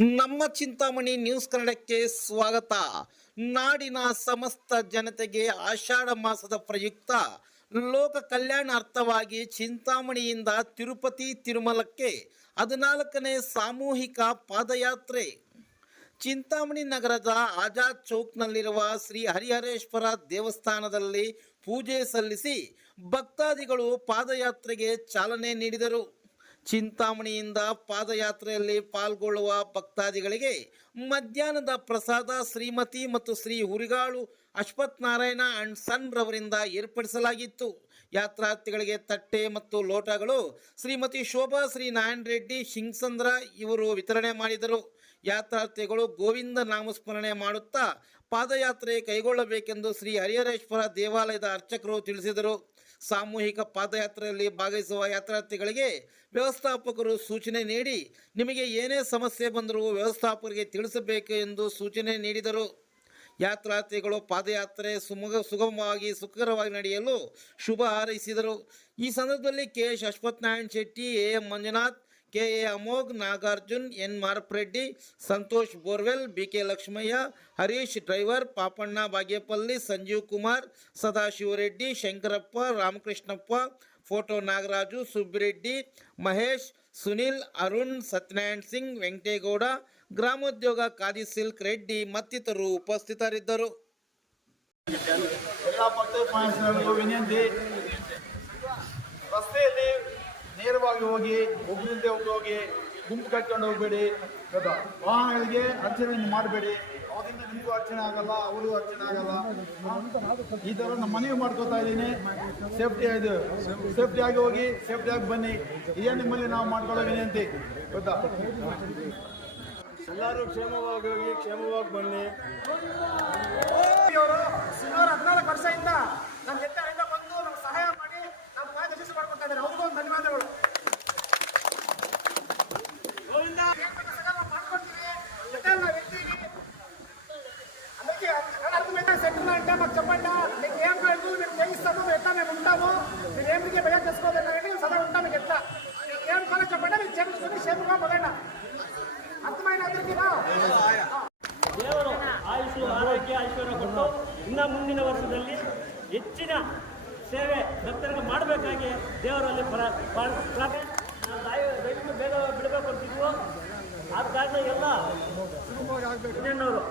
ನಮ್ಮ ಚಿಂತಾಮಣಿ ನ್ಯೂಸ್ ಕನ್ನಡಕ್ಕೆ ಸ್ವಾಗತ. ನಾಡಿನ ಸಮಸ್ತ ಜನತೆಗೆ ಆಷಾಢ ಮಾಸದ ಪ್ರಯುಕ್ತ ಲೋಕ ಕಲ್ಯಾಣಾರ್ಥವಾಗಿ ಚಿಂತಾಮಣಿಯಿಂದ ತಿರುಪತಿ ತಿರುಮಲಕ್ಕೆ 14ನೇ ಸಾಮೂಹಿಕ ಪಾದಯಾತ್ರೆ. ಚಿಂತಾಮಣಿ ನಗರದ ಆಜಾದ್ ಚೌಕ್ನಲ್ಲಿರುವ ಶ್ರೀ ಹರಿಹರೇಶ್ವರ ದೇವಸ್ಥಾನದಲ್ಲಿ ಪೂಜೆ ಸಲ್ಲಿಸಿ ಭಕ್ತಾದಿಗಳು ಪಾದಯಾತ್ರೆಗೆ ಚಾಲನೆ ನೀಡಿದರು. ಚಿಂತಾಮಣಿಯಿಂದ ಪಾದಯಾತ್ರೆಯಲ್ಲಿ ಪಾಲ್ಗೊಳ್ಳುವ ಭಕ್ತಾದಿಗಳಿಗೆ ಮಧ್ಯಾಹ್ನದ ಪ್ರಸಾದ ಶ್ರೀಮತಿ ಮತ್ತು ಶ್ರೀ ಹುರಿಗಾಳು ಅಶ್ವಥ್ ನಾರಾಯಣ ಅಂಡ್ ಸನ್ ರವರಿಂದ ಏರ್ಪಡಿಸಲಾಗಿತ್ತು. ಯಾತ್ರಾರ್ಥಿಗಳಿಗೆ ತಟ್ಟೆ ಮತ್ತು ಲೋಟಗಳು ಶ್ರೀಮತಿ ಶೋಭಾ ಶ್ರೀ ನಾರಾಯಣ ರೆಡ್ಡಿ ಶಿಂಗ್ಸಂದ್ರ ಇವರು ವಿತರಣೆ ಮಾಡಿದರು. ಯಾತ್ರಾರ್ಥಿಗಳು ಗೋವಿಂದ ನಾಮಸ್ಮರಣೆ ಮಾಡುತ್ತಾ ಪಾದಯಾತ್ರೆ ಕೈಗೊಳ್ಳಬೇಕೆಂದು ಶ್ರೀ ಹರಿಹರೇಶ್ವರ ದೇವಾಲಯದ ಅರ್ಚಕರು ತಿಳಿಸಿದರು. ಸಾಮೂಹಿಕ ಪಾದಯಾತ್ರೆಯಲ್ಲಿ ಭಾಗವಹಿಸುವ ಯಾತ್ರಾರ್ಥಿಗಳಿಗೆ ವ್ಯವಸ್ಥಾಪಕರು ಸೂಚನೆ ನೀಡಿ ನಿಮಗೆ ಏನೇ ಸಮಸ್ಯೆ ಬಂದರೂ ವ್ಯವಸ್ಥಾಪಕರಿಗೆ ತಿಳಿಸಬೇಕು ಎಂದು ಸೂಚನೆ ನೀಡಿದರು. ಯಾತ್ರಾರ್ಥಿಗಳು ಪಾದಯಾತ್ರೆ ಸುಗಮವಾಗಿ ಸುಖಕರವಾಗಿ ನಡೆಯಲು ಶುಭ ಹಾರೈಸಿದರು. ಈ ಸಂದರ್ಭದಲ್ಲಿ K S. Ashwath Narayana Shetty, A M. Manjunath, K A. Amogh, Nagarjun, N. Marapreddy, Santosh borewell, B K. Lakshmaiah, Harish driver, Papanna Bagepalli, Sanjeev Kumar, Sadashivareddy, Shankarappa, Ramakrishnappa, photo Nagaraju, Subbireddy, Mahesh, Sunil, Arun, Satyanarayan Singh, Venkategowda, ಗ್ರಾಮೋದ್ಯೋಗ ಖಾದಿ ಸಿಲ್ಕ್ ರೆಡ್ಡಿ ಮತ್ತಿತರರು ಉಪಸ್ಥಿತರಿದ್ದರು. ವಿನಂತಿ, ರಸ್ತೆಯಲ್ಲಿ ನೇರವಾಗಿ ಹೋಗಿ ಒಬ್ಬರಿಂದ ಹೋಗಿ ಗುಂಪು ಕಟ್ಕೊಂಡು ಹೋಗಬೇಡಿ. ವಾಹನಗಳಿಗೆ ಅರ್ಚನೆ ಮಾಡಬೇಡಿ. ಅವರಿಂದ ನಿಮಗೂ ಅರ್ಚನೆ ಆಗಲ್ಲ, ಅವರು ಅರ್ಚನೆ ಆಗಲ್ಲ. ಈ ಥರ ನಮ್ಮ ಮನವಿ ಮಾಡ್ಕೋತಾ ಇದ್ದೀನಿ. ಸೇಫ್ಟಿಯಾಗಿ ಹೋಗಿ ಸೇಫ್ಟಿಯಾಗಿ ಬನ್ನಿ. ಇದೇ ನಿಮ್ಮಲ್ಲಿ ನಾವು ಮಾಡ್ಕೊಳ್ಳೋ ವಿನಂತಿ. ಗೊತ್ತಾ, ಎಲ್ಲರೂ ಕ್ಷೇಮವಾಗಿ ಹೋಗಿ ಕ್ಷೇಮವಾಗಿ ಬನ್ನಿ. ಸುಮಾರು 14 ವರ್ಷದಿಂದ ನಮ್ಮ ಜೊತೆಯಿಂದ ಬಂದು ನಮ್ಗೆ ಸಹಾಯ ಮಾಡಿ ನಮ್ಮ ಕಾಯ ಯಶಸ್ಸು ಮಾಡ್ಕೊತಾ ಇದ್ದಾರೆ. ಅವ್ರಿಗೂ ಒಂದು ಧನ್ಯವಾದಗಳು. ಮಾಡ್ಕೊಡ್ತೀವಿ ಜೊತೆ ನಾವು ಇರ್ತೀವಿ. ಅದಕ್ಕೆ సెటిల్మెంట్ మాకు చెప్పండి. మీకు ఏం కాదు, మేము చేయిస్తాము. ఎట్లా మేము ఉంటాము. మీరు ఏమిటికి భయం చేసుకోలేదంటే మేము సదా ఉంటాం. మీకు ఎట్లా ఏం కావాలో చెప్పండి. మీరు చేయించుకొని క్షేమంగా పోగండి. అర్థమైన అందరికీ ದೇವರು ಆಯುಷು ಆರೋಗ್ಯ ಐಶ್ವರ್ಯ ಕೊಟ್ಟು ಇನ್ನು ಮುಂದಿನ ವರ್ಷದಲ್ಲಿ ಹೆಚ್ಚಿನ ಸೇವೆ ಭಕ್ತರಿಗೆ ಮಾಡಬೇಕಾಗಿ ದೇವರಲ್ಲಿ ದಯವಿಟ್ಟು ಬೇಗ ಬಿಡಬೇಕು ಅಂತಿದ್ವು. ಆದ ಕಾರಣ ಎಲ್ಲ ಇನ್ನೆನ್ನೋರು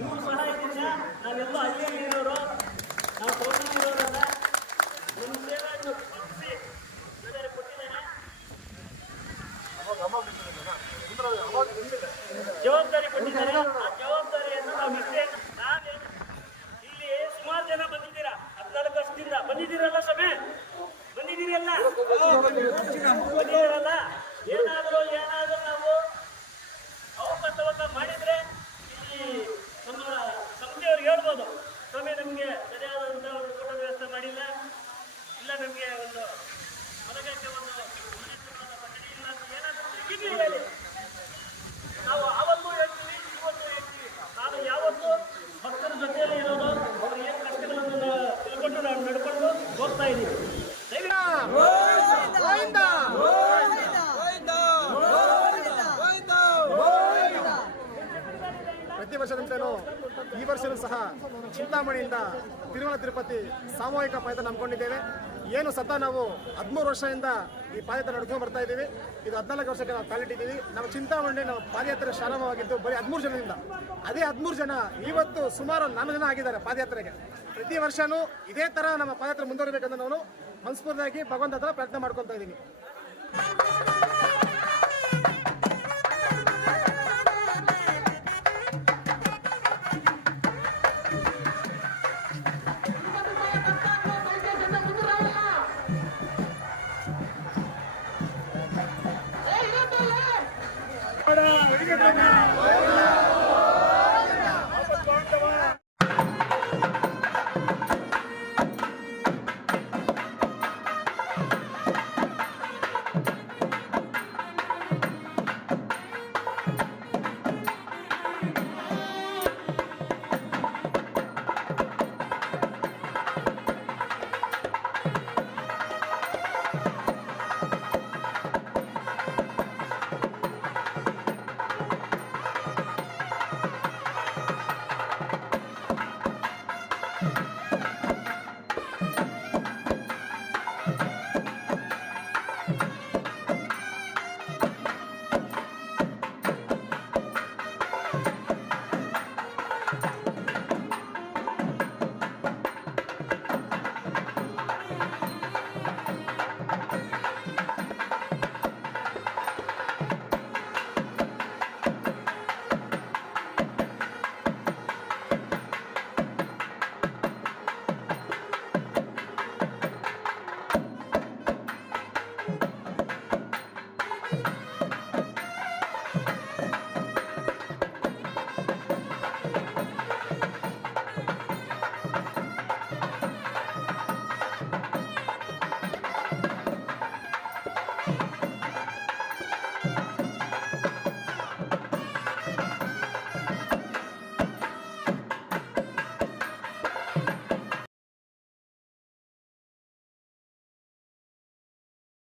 ಇವ್ರ ಸಹಾಯದಿಂದ ನಾವೆಲ್ಲ ಅಲ್ಲಿಯೇ ಇರೋರು, ನಾವು ತೋರಿಸಿರೋರಲ್ಲ. ನಮ್ಮ ಸೇವೆಯನ್ನು ಕೊಟ್ಟಿದ್ದೇನೆ. ಜವಾಬ್ದಾರಿ ಕೊಟ್ಟಿದ್ದಾರೆ. ಆ ಜವಾಬ್ದಾರಿಯನ್ನು ನಾವು ಇಲ್ಲಿ ಸುಮಾರು ಜನ ಬಂದಿದ್ದೀರಾ. 14 ವರ್ಷದಿಂದ ಬಂದಿದ್ದೀರಲ್ಲ ಸಭೆ, ಬಂದಿದ್ದೀರಲ್ಲ, ಬಂದಿದ್ದೀರಲ್ಲ. ಏನಾದರೂ ನಾವು ಅವಕಾಶ ಮಾಡಿದ್ರೆ ಇಲ್ಲಿ ನಮ್ಮ ಸಮಿತಿಯವ್ರಿಗೆ ಹೇಳ್ಬೋದು, ಸ್ವಾಮಿ ನಮಗೆ ಸರಿಯಾದಂಥ ಒಂದು ಊಟದ ವ್ಯವಸ್ಥೆ ಮಾಡಿಲ್ಲ, ಇಲ್ಲ ನಮಗೆ ಒಂದು ಮಲಗಕ್ಕೆ ಒಂದು ಏನಾದರೂ ಹೇಳಿ. ನಾವು ಆವತ್ತು ಹೇಳ್ತೀವಿ, ಇವತ್ತು ಹೇಳ್ತೀವಿ. ನಾನು ಯಾವತ್ತು ಭಕ್ತರ ಜೊತೆಯಲ್ಲಿ ಇರೋದು, ಅವ್ರು ಏನು ಕಷ್ಟಗಳನ್ನು ತಿಳ್ಕೊಂಡು ನಾವು ನಡ್ಕೊಂಡು ಹೋಗ್ತಾ ಇದ್ದೀವಿ. ಪ್ರತಿ ವರ್ಷದಂತೆಯೂ ಈ ವರ್ಷವೂ ಸಹ ಚಿಂತಾಮಣಿಯಿಂದ ತಿರುಮಲ ತಿರುಪತಿ ಸಾಮೂಹಿಕ ಪಾದಯಾತ್ರೆ ನಂಬಿಕೊಂಡಿದ್ದೇವೆ. ಏನು ಸತ ನಾವು 13 ವರ್ಷದಿಂದ ಈ ಪಾದಯಾತ್ರೆ ನಡ್ಕೊಂಡು ಬರ್ತಾ ಇದ್ದೀವಿ. ಇದು 14 ವರ್ಷಕ್ಕೆ ನಾವು ಕಾಲಿಟ್ಟಿದ್ದೀವಿ. ನಮ್ಮ ಚಿಂತಾಮಣಿ ನಮ್ಮ ಪಾದಯಾತ್ರೆ ಪ್ರಾರಂಭವಾಗಿದ್ದು ಬರೀ 13 ಜನದಿಂದ. ಅದೇ 13 ಜನ ಇವತ್ತು ಸುಮಾರು 4 ಜನ ಆಗಿದ್ದಾರೆ ಪಾದಯಾತ್ರೆಗೆ. ಪ್ರತಿ ವರ್ಷವೂ ಇದೇ ಥರ ನಮ್ಮ ಪಾದಯಾತ್ರೆ ಮುಂದುವರಿಬೇಕಂತ ನಾನು ಮನಸ್ಫೂರ್ತಿಯಾಗಿ ಭಗವಂತ ಹತ್ರ ಪ್ರಯತ್ನ ಮಾಡ್ಕೊತಾ ಇದ್ದೀನಿ.